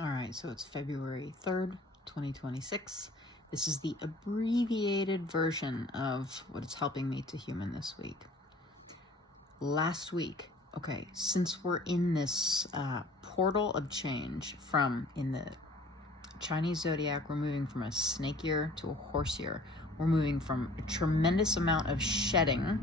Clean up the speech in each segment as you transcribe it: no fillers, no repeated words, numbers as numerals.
All right, so it's February 3rd, 2026. This is the abbreviated version of what it's helping me to human this week. Last week, okay, since we're in this portal of change from, in the Chinese zodiac, we're moving from a snake year to a horse year. We're moving from a tremendous amount of shedding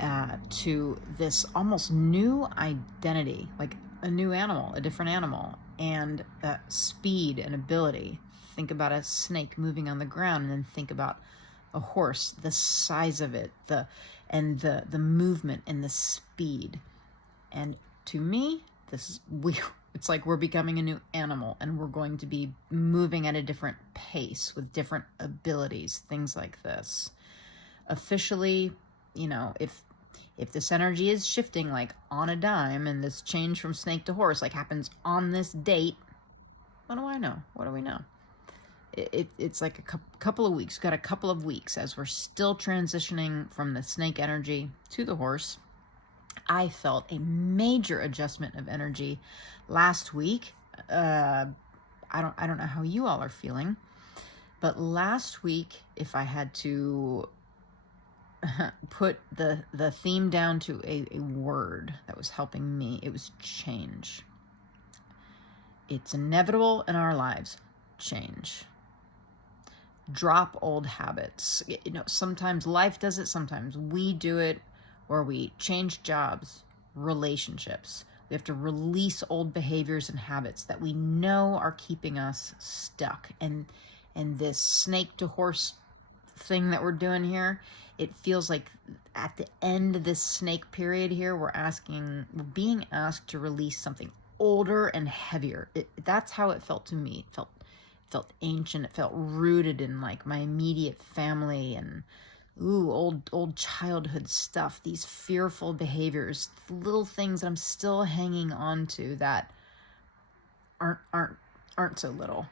to this almost new identity, like a new animal, a different animal, and speed and ability. Think about a snake moving on the ground, and then think about a horse, the size of it, the movement and the speed. And to me, it's like we're becoming a new animal, and we're going to be moving at a different pace with different abilities, things like this. Officially, if this energy is shifting like on a dime, and this change from snake to horse like happens on this date, what do I know? What do we know? It's like a couple of weeks. We've got a couple of weeks as we're still transitioning from the snake energy to the horse. I felt a major adjustment of energy last week. I don't know how you all are feeling, but last week, if I had to put the theme down to a word that was helping me, it was change. It's inevitable in our lives. Change. Drop old habits. Sometimes life does it, sometimes we do it, or we change jobs, relationships. We have to release old behaviors and habits that we know are keeping us stuck. And this snake to horse thing that we're doing here, it feels like at the end of this snake period here, we're being asked to release something older and heavier. That's how it felt to me. It felt ancient. It felt rooted in like my immediate family and old childhood stuff. These fearful behaviors, little things that I'm still hanging on to that aren't so little.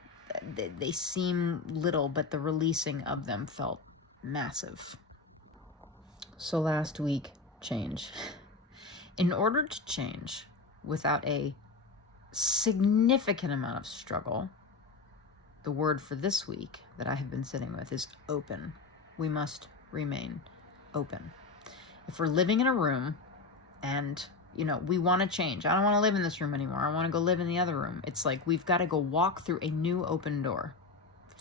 They seem little, but the releasing of them felt massive. So last week, change. In order to change without a significant amount of struggle, the word for this week that I have been sitting with is open. We must remain open. If we're living in a room and, we want to change. I don't want to live in this room anymore. I want to go live in the other room. It's like we've got to go walk through a new open door.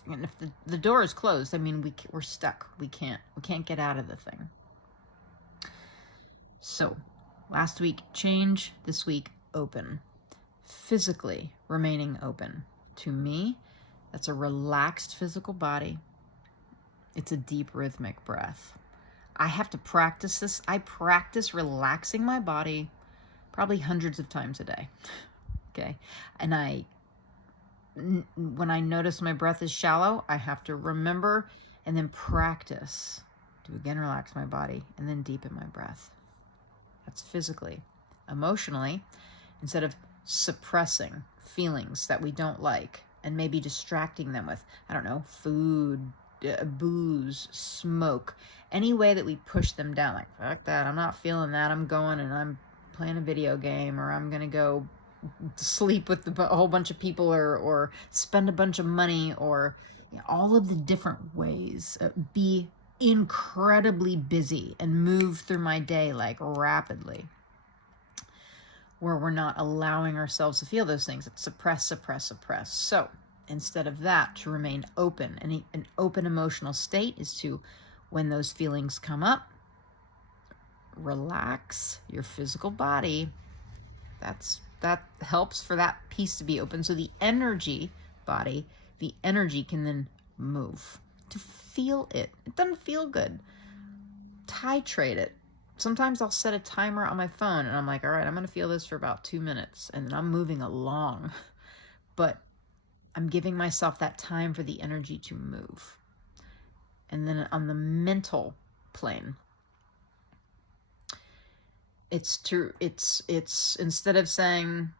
And if the door is closed, I mean, we're stuck. We can't get out of the thing. So, last week, change. This week, open. Physically remaining open. To me, that's a relaxed physical body. It's a deep rhythmic breath. I have to practice this. I practice relaxing my body probably hundreds of times a day. Okay. And when I notice my breath is shallow, I have to remember and then practice to again relax my body and then deepen my breath. That's physically. Emotionally, instead of suppressing feelings that we don't like and maybe distracting them with, food, booze, smoke, any way that we push them down, like, fuck that, I'm not feeling that, I'm going and I'm playing a video game, or I'm going to go sleep with a whole bunch of people, or spend a bunch of money, or all of the different ways. Be incredibly busy and move through my day like rapidly, where we're not allowing ourselves to feel those things. It's suppress. So instead of that, to remain open. And an open emotional state is to, when those feelings come up, relax your physical body. That helps for that piece to be open. So the energy body, the energy can then move. To feel it. It doesn't feel good. Titrate it. Sometimes I'll set a timer on my phone and I'm like, all right, I'm going to feel this for about 2 minutes, and then I'm moving along. But I'm giving myself that time for the energy to move. And then on the mental plane, it's instead of saying,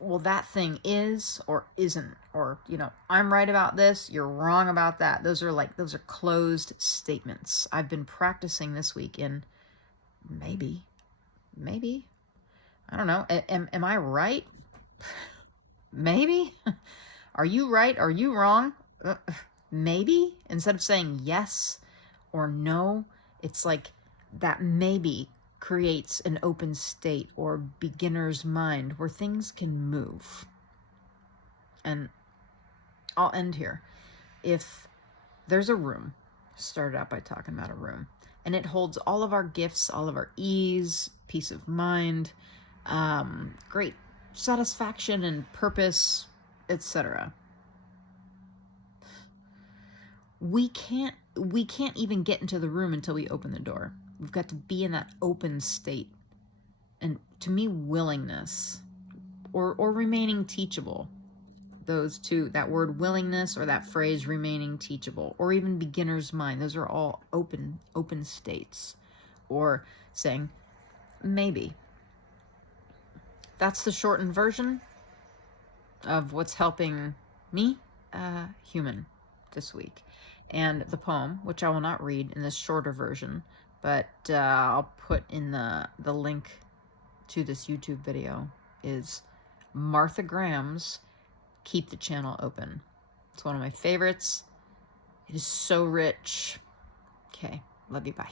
well, that thing is or isn't, or, I'm right about this, you're wrong about that. Those are closed statements. I've been practicing this week in maybe, I don't know. Am I right? maybe? Are you right? Are you wrong? Maybe? Instead of saying yes or no, it's like that maybe creates an open state or beginner's mind where things can move. And I'll end here. If there's a room, started out by talking about a room, and it holds all of our gifts, all of our ease, peace of mind, great satisfaction and purpose, etc. We can't even get into the room until we open the door. We've got to be in that open state. And to me, willingness or remaining teachable, those two, that word willingness or that phrase remaining teachable, or even beginner's mind, those are all open states. Or saying maybe. That's the shortened version of what's helping me human this week. And the poem, which I will not read in this shorter version, but I'll put in the link to this YouTube video, is Martha Graham's Keep the Channel Open. It's one of my favorites. It is so rich. Okay, love you, bye.